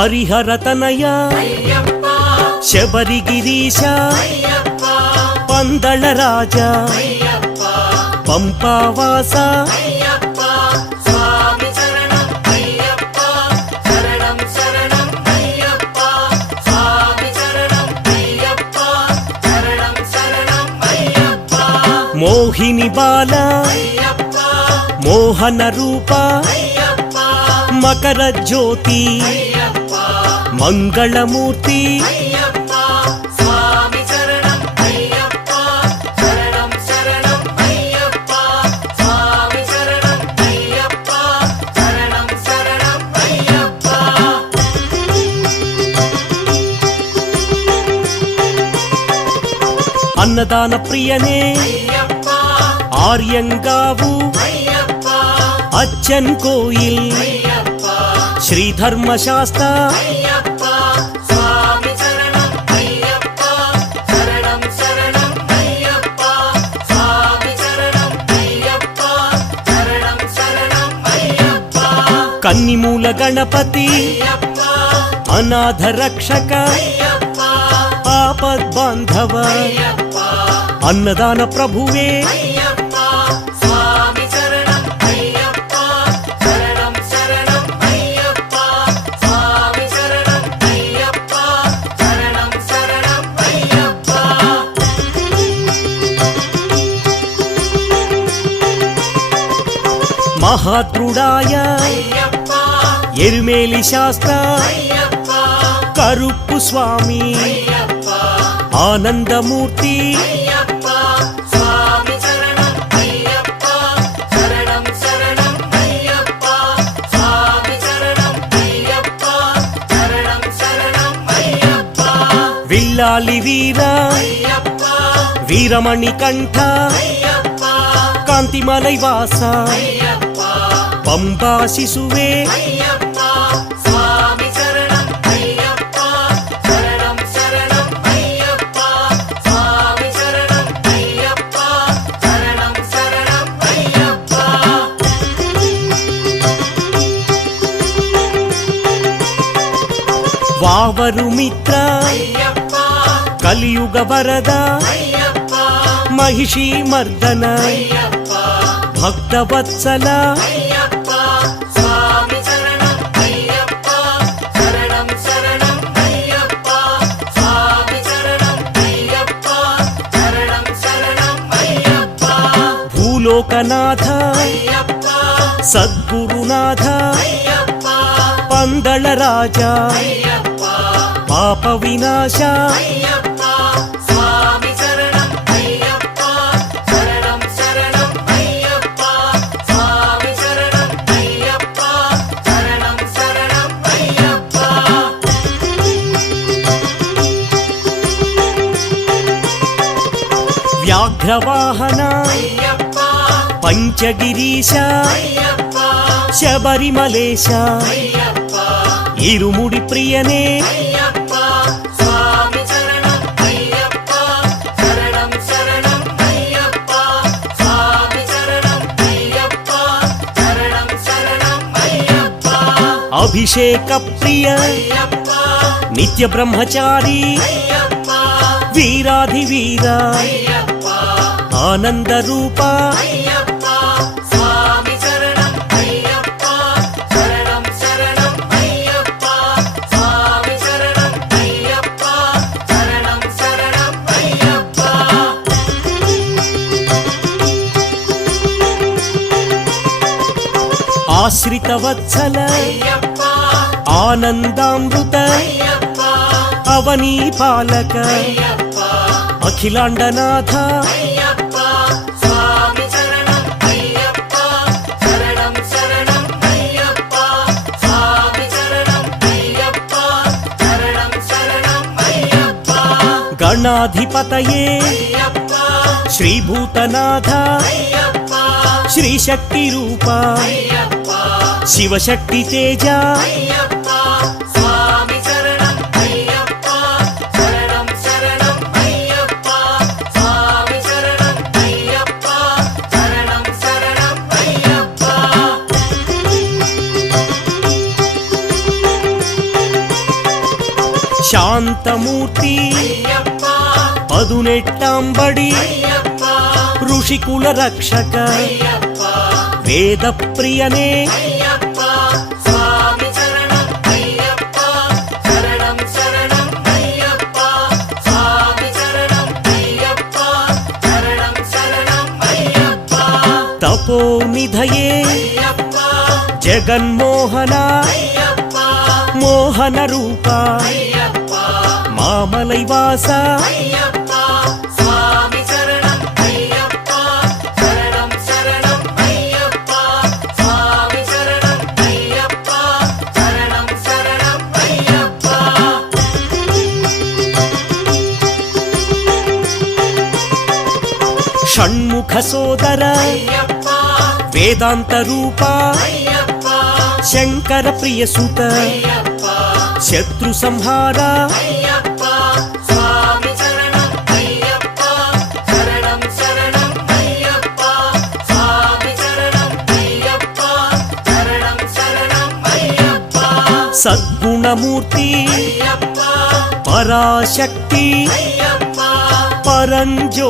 హరిహరతనయ శబరిగిరీశ పందళ రాజా పంపావాస మోహిని బాల మోహన రూప మకర జ్యోతి మంగళమూర్తి అన్నదాన ప్రియనే ఆర్యంగావు అచ్చన్ కోయిల్ శ్రీ ధర్మశాస్త్ర కన్నిమూల గణపతి అనాథ రక్షక ఆపద్ బాంధవ అన్నదాన ప్రభువే మహాత్రుడాయ ఎరుమేలి శాస్త్ర కరుప్పు స్వామి ఆనందమూర్తి విల్లాలి వీర వీరమణి కంఠ కాంతిమలై వాస పంబా శిశువే వావరు మిత్ర కలియుగ వరద మహిషీ మర్దన భక్తవత్సల భూలోకనాథ సద్గురునాథ పందళ రాజా పాప వినాశ వ్యాఘ్రవాహన పంచగిరీశ శబరిమలేశ ఇరుముడి ప్రియనే అభిషేక ప్రియ నిత్య బ్రహ్మచారి వీరాధివీర ఆనంద రూప ఆశ్రిత వత్సల ఆనందామృత అవనీ పాలక అఖిలాండనాథ గణాధిపతయే శ్రీభూతనాథ శ్రీశక్తి రూప శివశక్తి తేజ అమృతమూర్తి పదునెట్టాంబడి ఋషికుల రక్షక వేద ప్రియనే తపోనిధయే జగన్మోహన మోహన రూప మామలైవాస షణ్ముఖ సోదర వేదాంత రూప శంకర ప్రియసుత శత్రు సంహార సద్గుణమూర్తి పరాశక్తి పరంజ్యో